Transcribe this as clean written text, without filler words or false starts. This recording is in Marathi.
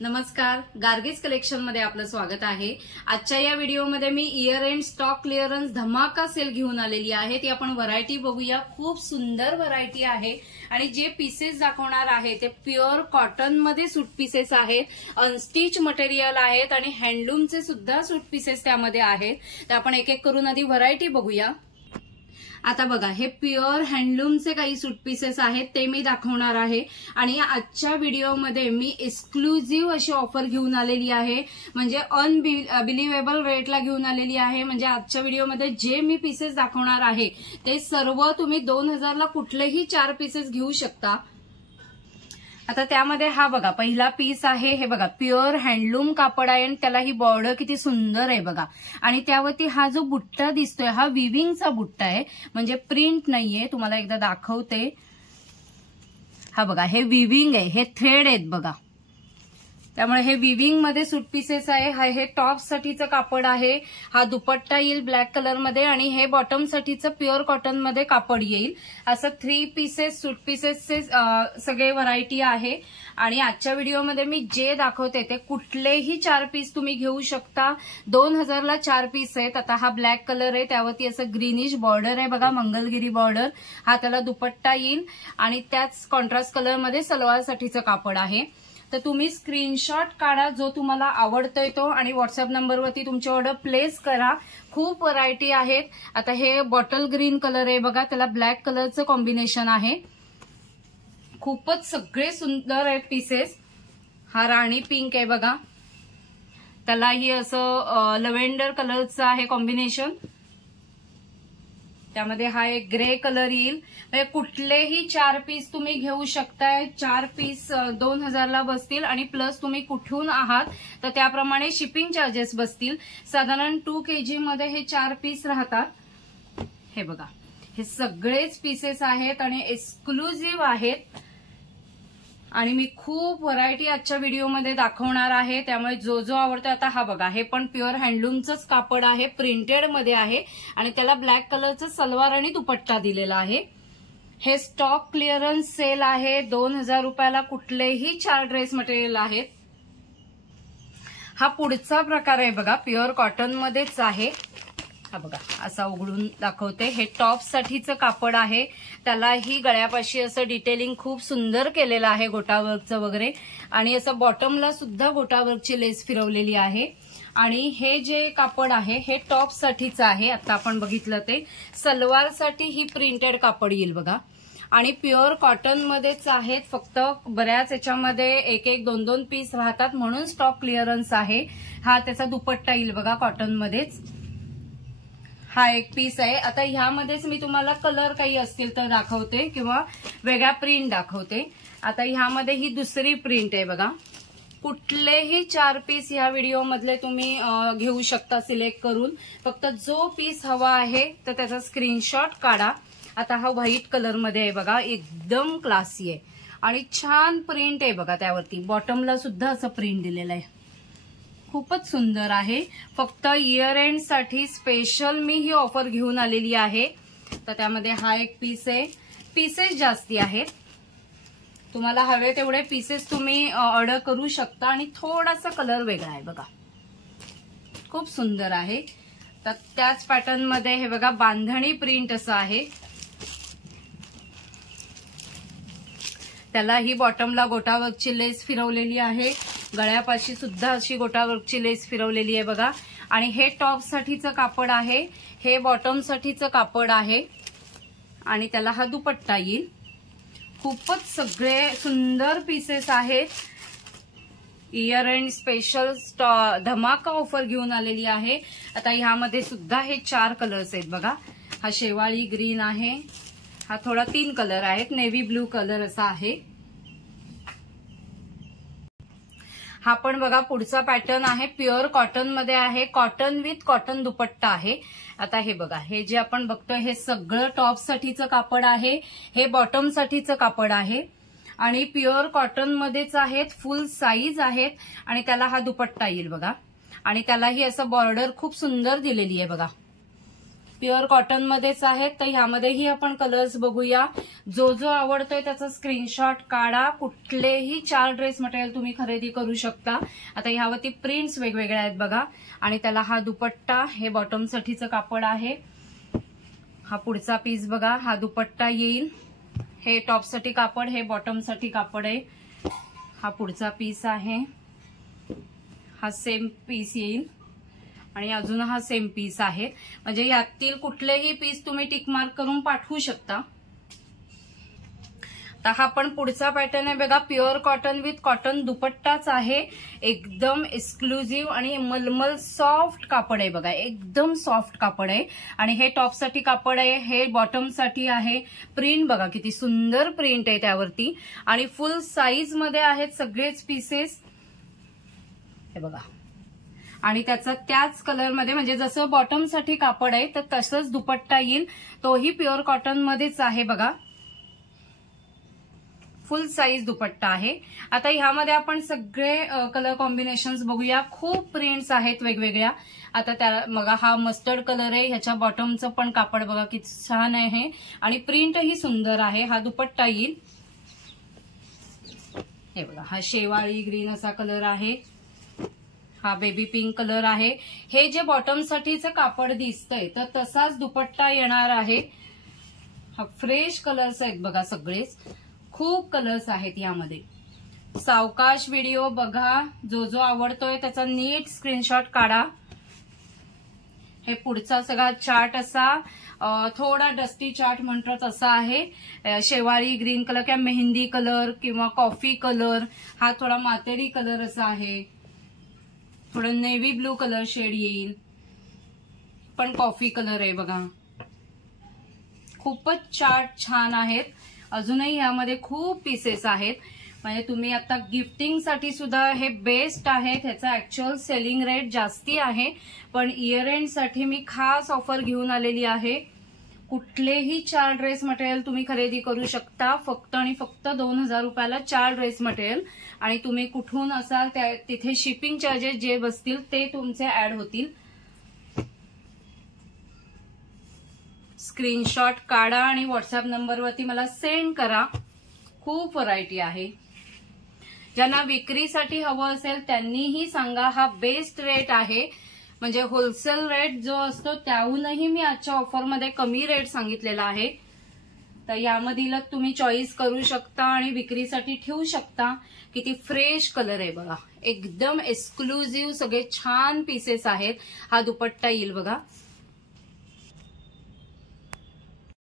नमस्कार, गार्गीज कलेक्शन मध्ये आपलं स्वागत आहे। आजच्या या व्हिडिओमध्ये मी इयर एंड स्टॉक क्लिअरन्स धमाका सेल घेऊन आलेली आहे। ती आपण व्हरायटी बघूया। खूप सुंदर व्हरायटी आहे आणि जे पीसेस दाखवणार आहे ते प्युअर कॉटन मध्ये सूट पीसेस आहेत, अनस्टिच मटेरियल आहेत आणि हँडलूमचे सुद्धा सूट पीसेस त्यामध्ये आहेत। तर आपण एक एक करून आधी व्हरायटी बघूया। आता बघा, हे प्युअर हँडलूमचे काही सूट पीसेस आहेत ते मी दाखवणार आहे आणि आजच्या व्हिडिओमध्ये मी एक्सक्लुझिव्ह अशी ऑफर घेऊन आलेली आहे, म्हणजे अनबिलिव्हेबल रेटला घेऊन आलेली आहे। म्हणजे आजच्या व्हिडिओमध्ये जे मी पीसेस दाखवणार आहे ते सर्व तुम्ही 2000 ला कुठलेही 4 पीसेस घेऊ शकता। आता त्यामध्ये हा बघा पहिला पीस आहे, हे बघा प्युअर हँडलूम कापड आहे आणि त्याला ही बॉर्डर किती सुंदर आहे बघा। आणि त्यावरती हा जो बुट्टा दिसतोय हा विविंगचा बुट्टा आहे, म्हणजे प्रिंट नाहीये। तुम्हाला एकदा दाखवते, हा बघा हे विविंग आहे, हे थ्रेड आहेत बघा। त्यामुळे हे विविंग मध्ये सूट पीसेस आहे। हे टॉप साठीचं कापड आहे, हा दुपट्टा येईल ब्लॅक कलर मध्ये आणि हे बॉटम साठीचं प्युअर कॉटन मध्ये कापड येईल। असं 3 पीसेस सूट पीसेसचे सगळे व्हरायटी आहे आणि आजच्या व्हिडिओमध्ये मी जे दाखवते ते कुठलेही 4 पीस तुम्ही घेऊ शकता। 2000 ला 4 पीस आहेत। आता हा ब्लॅक कलर आहे, त्यावरती असं ग्रीनिश बॉर्डर आहे बघा, मंगलगिरी बॉर्डर। हा त्याला दुपट्टा येईल आणि त्याच कॉन्ट्रास्ट कलर मध्ये सलवार साठीचं कापड आहे। तर तुम्ही स्क्रीनशॉट काढा जो तुम्हाला आवडतोय तो आणि व्हॉट्सअप नंबरवरती तुमची ऑर्डर प्लेस करा। खूप व्हरायटी आहेत। आता हे बॉटल ग्रीन कलर आहे बघा, त्याला ब्लॅक कलरचं कॉम्बिनेशन आहे। खूपच सगळे सुंदर आहेत पीसेस। हा राणी पिंक आहे बघा, त्यालाही असं लव्हेंडर कलरचं आहे कॉम्बिनेशन। त्यामध्ये हा एक ग्रे कलर येईल। म्हणजे कुठलेही 4 पीस तुम्ही घेऊ शकताय। 4 पीस 2000 ला बसतील आणि प्लस तुम्ही कुठून आहात तर त्याप्रमाणे शिपिंग चार्जेस बसतील। साधारण 2 kg मध्ये हे 4 पीस राहतात। हे बघा, हे सगळेच पीसेस आहेत आणि एक्सक्लुझिव्ह आहेत आणि मी खूप व्हरायटी आजच्या व्हिडिओमध्ये दाखवणार आहे। त्यामुळे जो जो आवडतो, आता हा बघा हे पण प्युअर हँडलूमचंच कापड आहे, प्रिंटेड मध्ये आहे आणि त्याला ब्लॅक कलरचं सलवार आणि दुपट्टा दिलेला आहे। हे स्टॉक क्लिअरन्स सेल आहे। 2000 रुपयाला कुठलेही 4 ड्रेस मटेरियल आहेत। हा पुढचा प्रकार आहे बघा, प्युअर कॉटन मध्येच आहे। हा बघा असा उघडून दाखवते, हे टॉप साठीचं कापड आहे। त्यालाही गळ्यापाशी असं डिटेलिंग खूप सुंदर केलेलं आहे, गोटावर्कचं वगैरे, आणि असं बॉटमला सुद्धा गोटावर्कची लेस फिरवलेली आहे। आणि हे जे कापड आहे हे टॉप साठीचं आहे। आता आपण बघितलं ते सलवार साठी ही प्रिंटेड कापड येईल बघा आणि प्युअर कॉटन मध्येच आहेत। फक्त बऱ्याच याच्यामध्ये 1-1, 2-2 पीस राहतात म्हणून स्टॉक क्लिअरन्स आहे। हा त्याचा दुपट्टा येईल बघा कॉटन मध्येच। हा एक पीस आहे। आता ह्यामध्येच मी तुम्हाला कलर काही असतील तर दाखवते किंवा वेगळ्या प्रिंट दाखवते। आता ह्यामध्ये ही दुसरी प्रिंट आहे बघा। कुठलेही 4 पीस ह्या व्हिडिओ मधले तुम्ही घेऊ शकता सिलेक्ट करून। फक्त जो पीस हवा आहे तर त्याचा स्क्रीनशॉट काढा। आता हा व्हाईट कलर मध्ये आहे बघा, एकदम क्लासी आहे आणि छान प्रिंट आहे बघा। त्यावरती बॉटमला सुद्धा असं प्रिंट दिलेलं आहे, खूपच सुंदर आहे। फक्त इयर एंड साठी स्पेशल मी ही ऑफर घेऊन आलेली आहे। तर त्यामध्ये हा एक पीस आहे। पीसेस जास्ती आहेत, तुम्हाला हवे तेवढे पीसेस तुम्ही ऑर्डर करू शकता आणि थोडासा कलर वेगळा आहे बघा, खूप सुंदर आहे। तर त्याच पॅटर्न मध्ये हे बघा बांधणी प्रिंट असं आहे। त्याला ही बॉटमला गोटावर्कची लेस फिरवलेली आहे, गळ्यापाशी सुद्धा अशी गोटावर्कची लेस फिरवलेली आहे बघा। आणि हे टॉप साठीचं कापड आहे, हे बॉटम साठीचं कापड आहे आणि त्याला हा दुपट्टा येईल। खूपच सगळे सुंदर पीसेस आहेत। इयर एंड स्पेशल धमाका ऑफर घेऊन आलेली आहे। आता ह्यामध्ये सुद्धा हे 4 कलर्स आहेत बघा। हा शेवाळी ग्रीन आहे, हा थोडा 3 कलर आहेत, नेव्ही ब्लू कलर असा आहे। हा पण बघा पुढचा पॅटर्न आहे, प्युअर कॉटन मध्ये आहे, कॉटन विथ कॉटन दुपट्टा आहे। आता हे बघा, हे जे आपण बघतोय हे सगळं टॉप साठीचं कापड आहे, हे बॉटम साठीचं कापड आहे आणि प्युअर कॉटन मध्येच आहेत, फुल साईज आहेत आणि त्याला हा दुपट्टा येईल बघा आणि त्यालाही असं बॉर्डर खूप सुंदर दिलेली आहे बघा। प्युअर कॉटन मध्येच आहेत. तर ह्यामध्येही आपण कलर्स बघूया. जो जो आवडतोय त्याचा स्क्रीनशॉट काढा. कुठलेही 4 ड्रेस मटेरियल तुम्ही खरेदी करू शकता. आता ह्यावरती प्रिंट्स वेगवेगळे आहेत बघा. आणि त्याला हा दुपट्टा, हे बॉटमसाठीचं कापड आहे. हा पुढचा पीस बघा, हा दुपट्टा येईल. हे टॉपसाठी कापड, हे बॉटमसाठी कापड आहे. हा पुढचा पीस आहे. हा सेम पीस येईल आणि अजून हा सेम पीस आहे. म्हणजे यातील कुठलेही पीस तुम्ही टिक मार्क करून पाठवू शकता. तर हा पण पुढचा पॅटर्न आहे बघा. प्युअर कॉटन विथ कॉटन दुपट्टाच आहे. एकदम एक्सक्लुझिव्ह आणि मलमल सॉफ्ट कापड आहे बघा. एकदम सॉफ्ट कापड आहे. आणि हे टॉपसाठी कापड आहे, हे बॉटमसाठी आहे. प्रिंट बघा किती सुंदर प्रिंट आहे त्यावरती. आणि फुल साईज मध्ये आहेत सगळेच पीसेस, हे बघा. आणि त्याचा त्याच कलरमध्ये, म्हणजे जसं बॉटमसाठी कापड आहे तर तसंच दुपट्टा येईल. तोही प्युअर कॉटन मध्येच आहे बघा. फुल साईज दुपट्टा आहे. आता ह्यामध्ये आपण सगळे कलर कॉम्बिनेशन्स बघूया. खूप प्रिंट्स आहेत वेगवेगळ्या. आता त्या बघा, हा मस्टर्ड कलर आहे. ह्याच्या बॉटमचं पण कापड बघा किती छान आहे आणि प्रिंटही सुंदर आहे. हा दुपट्टा येईल. हे बघा, हा शेवाळी ग्रीन असा कलर आहे. हा बेबी पिंक कलर आहे. हे जे बॉटमसाठीचं कापड दिसतंय तर तसाच दुपट्टा येणार आहे. हा फ्रेश कलर्स आहेत बघा सगळेच. खूप कलर्स आहेत यामध्ये. सावकाश व्हिडिओ बघा. जो जो आवडतोय त्याचा नीट स्क्रीनशॉट काढा. हे पुढचा सगळा चार्ट असा थोडा डस्टी चार्ट म्हणतात असा आहे. शेवाळी ग्रीन कलर किंवा मेहंदी कलर किंवा कॉफी कलर. हा थोडा मातेरी कलर असा आहे. थोडं नेव्ही ब्लू कलर शेड येईल. पण कॉफी कलर आहे बघा. खूपच चार्ट छान आहेत. अजूनही यामध्ये खूप पीसेस आहेत. म्हणजे तुम्ही आता गिफ्टिंगसाठी सुद्धा हे बेस्ट आहे. ह्याचा ऍक्च्युअल सेलिंग रेट जास्ती आहे, पण इयर एंडसाठी मी खास ऑफर घेऊन आलेली आहे. कुठलेही 4 ड्रेस मटेरियल तुम्ही खरेदी करू शकता. फक्त आणि फक्त 2000 रुपयाला 4 ड्रेस मटेरियल. आणि तुम्ही कुठून असाल तिथे शिपिंग चार्जेस जे बसतील ते तुमचे ऍड होतील. स्क्रीनशॉट काढा आणि व्हॉट्सअप नंबरवरती मला सेंड करा. खूप व्हरायटी आहे. ज्यांना विक्रीसाठी हवं असेल त्यांनीही सांगा. हा बेस्ट रेट आहे. म्हणजे होलसेल रेट जो असतो त्याहूनही मी आजच्या ऑफरमध्ये कमी रेट सांगितलेला आहे. तर यामधील तुम्ही चॉईस करू शकता आणि विक्रीसाठी ठेवू शकता. किती फ्रेश कलर आहे बघा. एकदम एक्सक्लुझिव्ह सगळे छान पीसेस आहेत. हा दुपट्टा येईल बघा.